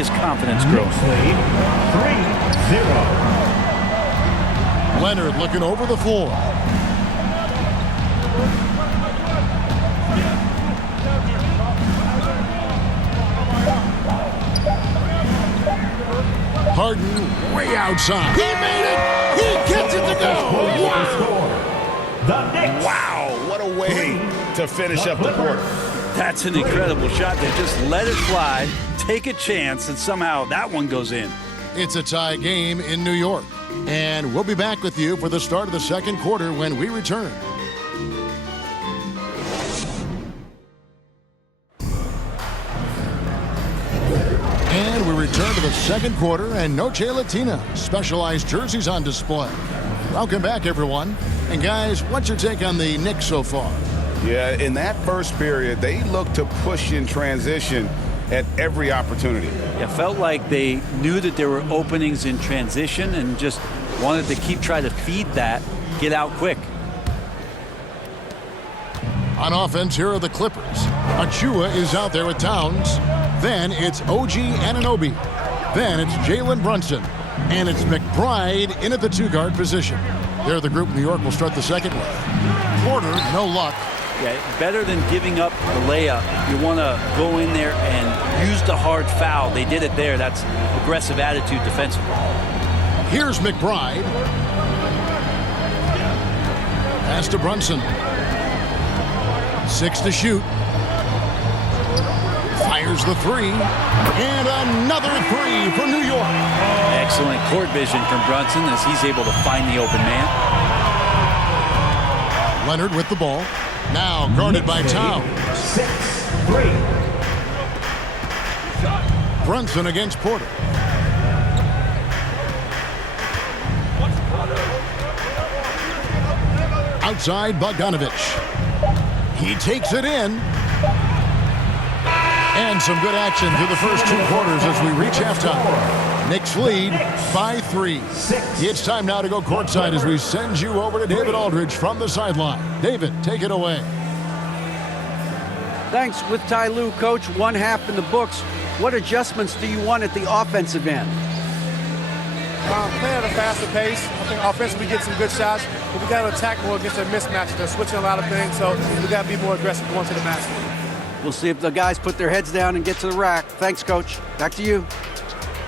his confidence grow. 3-0. Leonard looking over the floor. Harden way outside. He made it. He gets it to go. Wow. Wow, what a way to finish up the quarter. That's an incredible shot. They just let it fly, take a chance, and somehow that one goes in. It's a tie game in New York. And we'll be back with you for the start of the second quarter when we return. And we return to the second quarter, and Noche Latina specialized jerseys on display. Welcome back, everyone. And guys, what's your take on the Knicks so far? Yeah, in that first period, they looked to push in transition at every opportunity. It felt like they knew that there were openings in transition and just wanted to keep trying to feed that, get out quick. On offense, here are the Clippers. Achua is out there with Towns. Then it's OG Anunoby. Then it's Jalen Brunson. And it's McBride in at the two-guard position. They're the group New York will start the second with. Porter, no luck. Yeah, better than giving up the layup. You want to go in there and use the hard foul. They did it there. That's aggressive attitude defensively. Here's McBride. Pass to Brunson. 6 to shoot. Fires the three. And another three for New York. Excellent court vision from Brunson as he's able to find the open man. Leonard with the ball. Now guarded by Towns. 6-3. Brunson against Porter. Outside Bogdanovich. He takes it in. And some good action through the first two quarters as we reach halftime. Knicks lead by 3. It's time now to go courtside as we send you over to David Aldridge from the sideline. David, take it away. Thanks. With Ty Lue, Coach, one half in the books. What adjustments do you want at the offensive end? Play at a faster pace. I think offensively we get some good shots, but we got to attack more against their mismatches. They're switching a lot of things, so we got to be more aggressive going to the basket. We'll see if the guys put their heads down and get to the rack. Thanks, Coach. Back to you.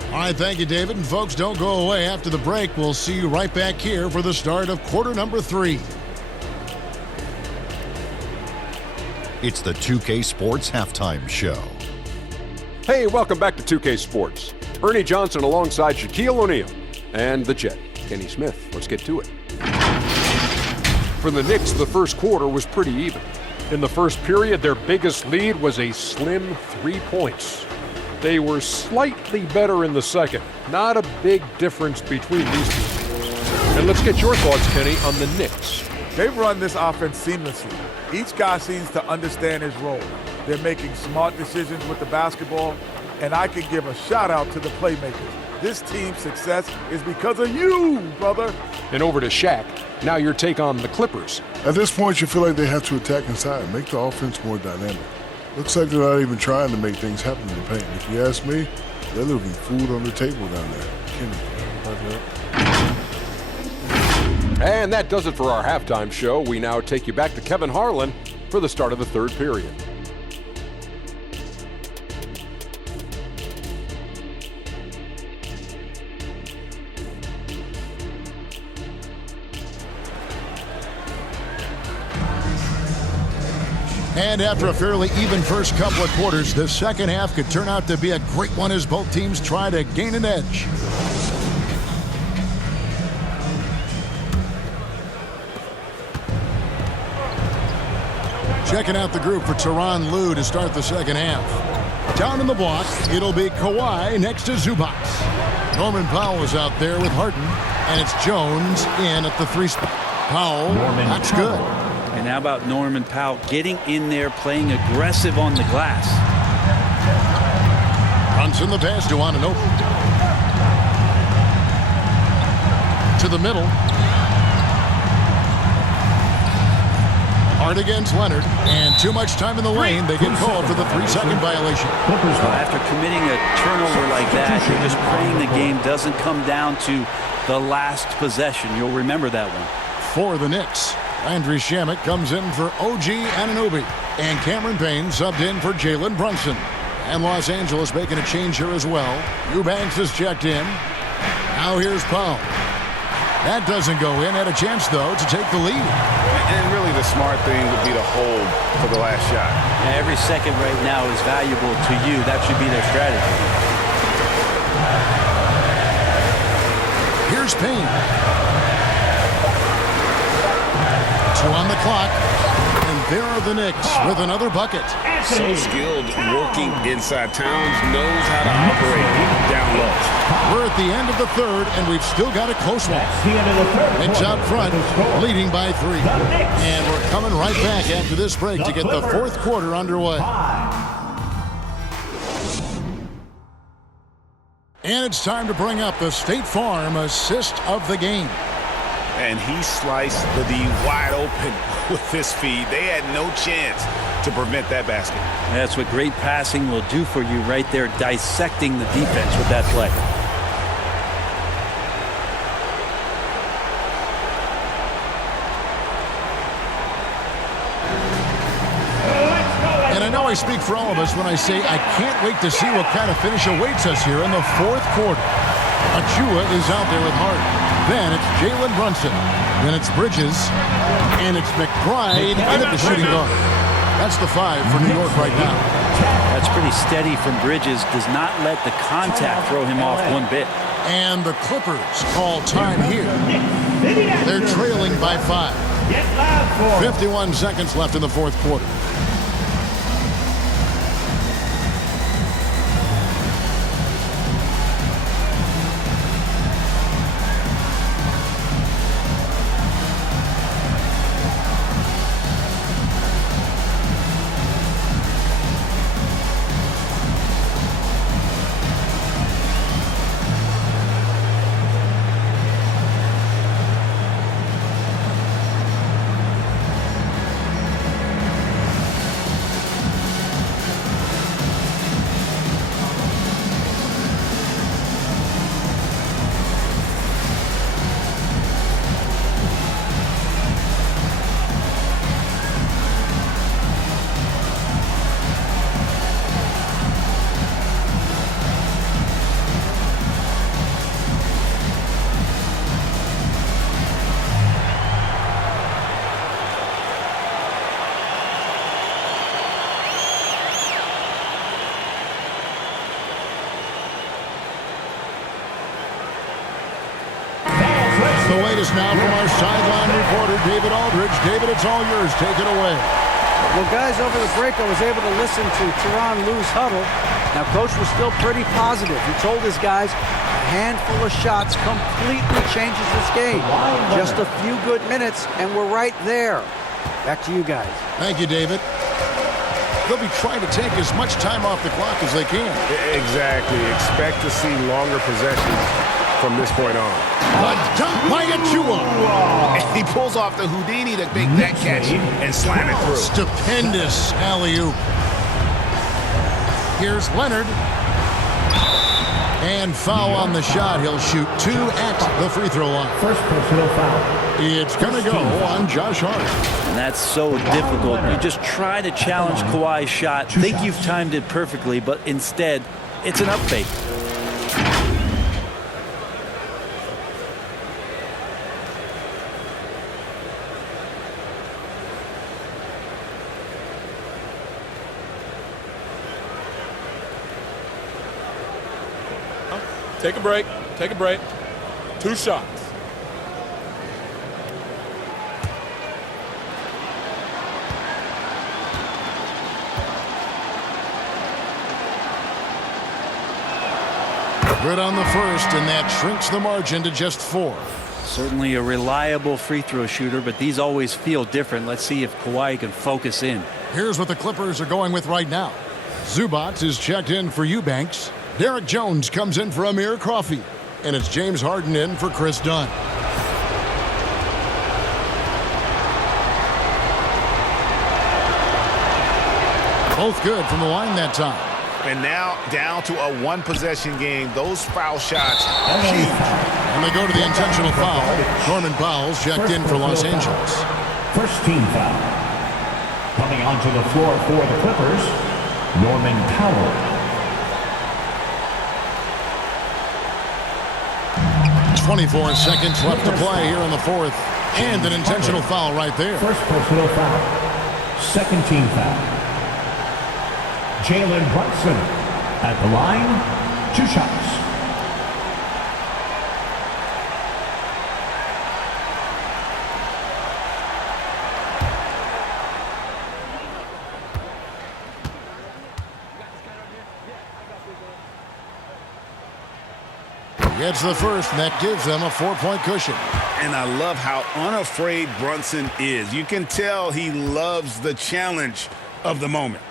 All right, thank you, David. And folks, don't go away. After the break, we'll see you right back here for the start of quarter number 3. It's the 2K Sports Halftime Show. Hey, welcome back to 2K Sports. Ernie Johnson alongside Shaquille O'Neal and the Jet, Kenny Smith. Let's get to it. For the Knicks, the first quarter was pretty even. In the first period, their biggest lead was a slim 3 points. They were slightly better in the second. Not a big difference between these two. And let's get your thoughts, Kenny, on the Knicks. They've run this offense seamlessly. Each guy seems to understand his role. They're making smart decisions with the basketball, and I can give a shout-out to the playmakers. This team's success is because of you, brother. And over to Shaq. Now your take on the Clippers. At this point, you feel like they have to attack inside, make the offense more dynamic. Looks like they're not even trying to make things happen in the paint. If you ask me, they're leaving food on the table down there. And that does it for our halftime show. We now take you back to Kevin Harlan for the start of the third period. And after a fairly even first couple of quarters, the second half could turn out to be a great one as both teams try to gain an edge. Checking out the group for Tyronn Lue to start the second half. Down in the block, it'll be Kawhi next to Zubac. Norman Powell is out there with Harden, and it's Jones in at the 3 spot. Powell, that's good. And how about Norman Powell getting in there, playing aggressive on the glass. Brunson the pass to Anunoby. To the middle. Hard against Leonard, and too much time in the lane. They get called for the 3-second violation. After committing a turnover like that, you're just praying the game doesn't come down to the last possession. You'll remember that one. For the Knicks, Landry Shamet comes in for OG Anunoby, and Cameron Payne subbed in for Jalen Brunson. And Los Angeles making a change here as well. Eubanks is checked in. Now here's Powell. That doesn't go in. Had a chance, though, to take the lead. And really the smart thing would be to hold for the last shot. Yeah, every second right now is valuable to you. That should be their strategy. Here's Payne. 2 on the clock. And there are the Knicks with another bucket. So skilled working inside. Towns knows how to operate down low. We're at the end of the third, and we've still got a close one. Knicks out front, leading by 3. And we're coming right back after this break to get the fourth quarter underway. And it's time to bring up the State Farm assist of the game. And he sliced the D wide open with his feed. They had no chance to prevent that basket. That's what great passing will do for you right there, dissecting the defense with that play. And I know I speak for all of us when I say I can't wait to see what kind of finish awaits us here in the fourth quarter. Achua is out there with Hart. Then it's Jalen Brunson. Then it's Bridges. And it's McBride in at the shooting guard. That's the 5 for New York right now. That's pretty steady from Bridges. Does not let the contact throw him off one bit. And the Clippers call time here. They're trailing by 5. 51 seconds left in the fourth quarter. The latest now from our sideline reporter, David Aldridge. David, it's all yours. Take it away. Well, guys, over the break, I was able to listen to Tyronn Lue's huddle. Now, Coach was still pretty positive. He told his guys a handful of shots completely changes this game. Just a few good minutes, and we're right there. Back to you guys. Thank you, David. They'll be trying to take as much time off the clock as they can. Exactly. Expect to see longer possessions from this point on. A dunk by Achua. And he pulls off the Houdini to make that catch and slam it through. Stupendous alley-oop. Here's Leonard. And foul on the shot. He'll shoot 2 at the free throw line. First personal foul. It's going to go on Josh Hart. And that's so difficult. You just try to challenge Kawhi's shot, think you've timed it perfectly, but instead, it's an up fake. Take a break. Take a break. 2 shots. Good on the first, and that shrinks the margin to just 4. Certainly a reliable free throw shooter, but these always feel different. Let's see if Kawhi can focus in. Here's what the Clippers are going with right now. Zubac is checked in for Eubanks. Derek Jones comes in for Amir Coffey. And it's James Harden in for Chris Dunn. Both good from the line that time. And now down to a one-possession game. Those foul shots, huge. And they go to the intentional foul. Norman Powell's checked in for Los Angeles. First team foul. Coming onto the floor for the Clippers, Norman Powell. 24 seconds left to play here in the fourth. And an intentional foul right there. First personal foul. Second team foul. Jalen Brunson at the line, 2 shots. Gets the first, and that gives them a 4-point cushion. And I love how unafraid Brunson is. You can tell he loves the challenge of the moment.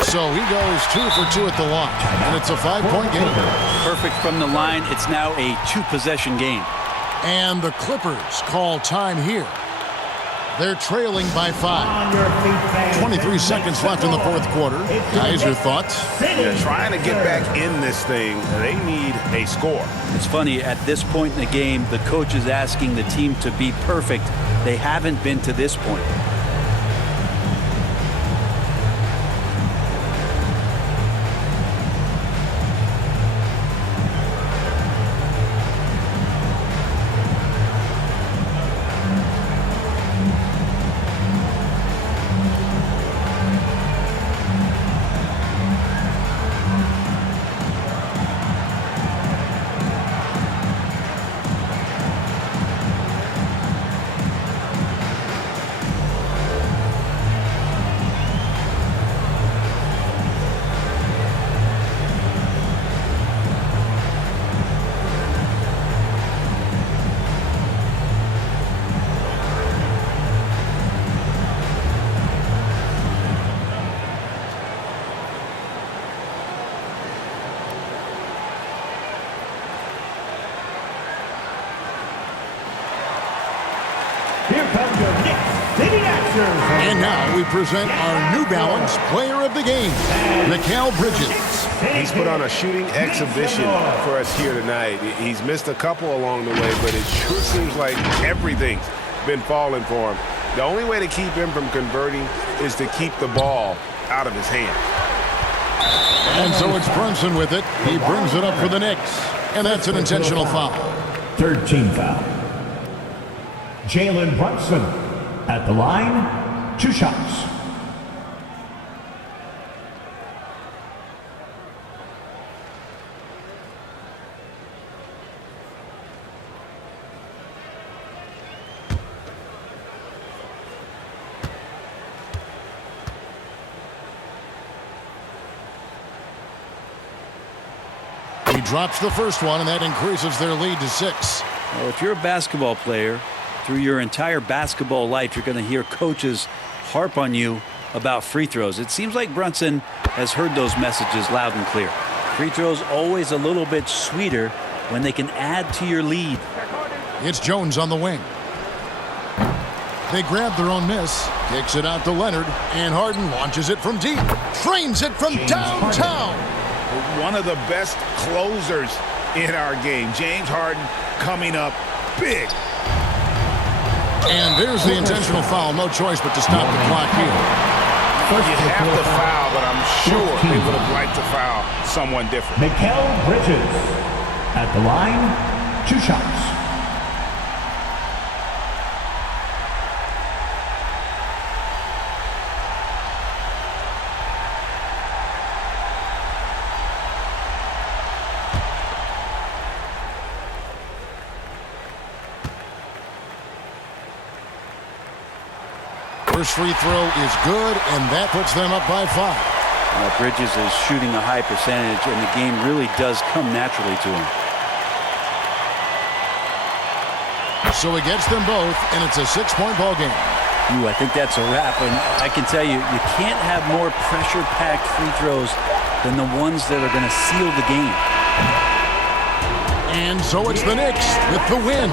So he goes 2 for 2 at the line, and it's a 5-point game. Perfect from the line. It's now a 2-possession game. And the Clippers call time here. They're trailing by 5. 23 seconds left in the fourth quarter. Guys, your thoughts? Yeah, trying to get back in this thing, they need a score. It's funny, at this point in the game, the coach is asking the team to be perfect. They haven't been to this point. Here comes your Knicks City Actors. And now we present our New Balance Player of the Game, Mikal Bridges. He's put on a shooting exhibition for us here tonight. He's missed a couple along the way, but it sure seems like everything's been falling for him. The only way to keep him from converting is to keep the ball out of his hand. And so it's Brunson with it. He brings it up for the Knicks. And that's an intentional foul. Third team foul. Jalen Brunson at the line, 2 shots. He drops the first one, and that increases their lead to 6. Well, if you're a basketball player, through your entire basketball life, you're going to hear coaches harp on you about free throws. It seems like Brunson has heard those messages loud and clear. Free throws always a little bit sweeter when they can add to your lead. It's Jones on the wing. They grab their own miss, kicks it out to Leonard, and Harden launches it from deep. Trains it from downtown. One of the best closers in our game. James Harden coming up big. And there's the intentional foul. No choice but to stop the clock here. You have to foul, but I'm sure they would have liked to foul someone different. Mikal Bridges at the line, 2 shots. First free throw is good, and that puts them up by 5. Bridges is shooting a high percentage, and the game really does come naturally to him. So he gets them both, and it's a 6-point ball game. I think that's a wrap, and I can tell you, you can't have more pressure-packed free throws than the ones that are going to seal the game. And so it's the Knicks with the win.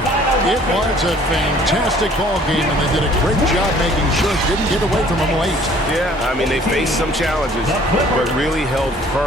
It was a fantastic ball game, and they did a great job making sure it didn't get away from them late. Yeah, I mean, they faced some challenges, but really held firm.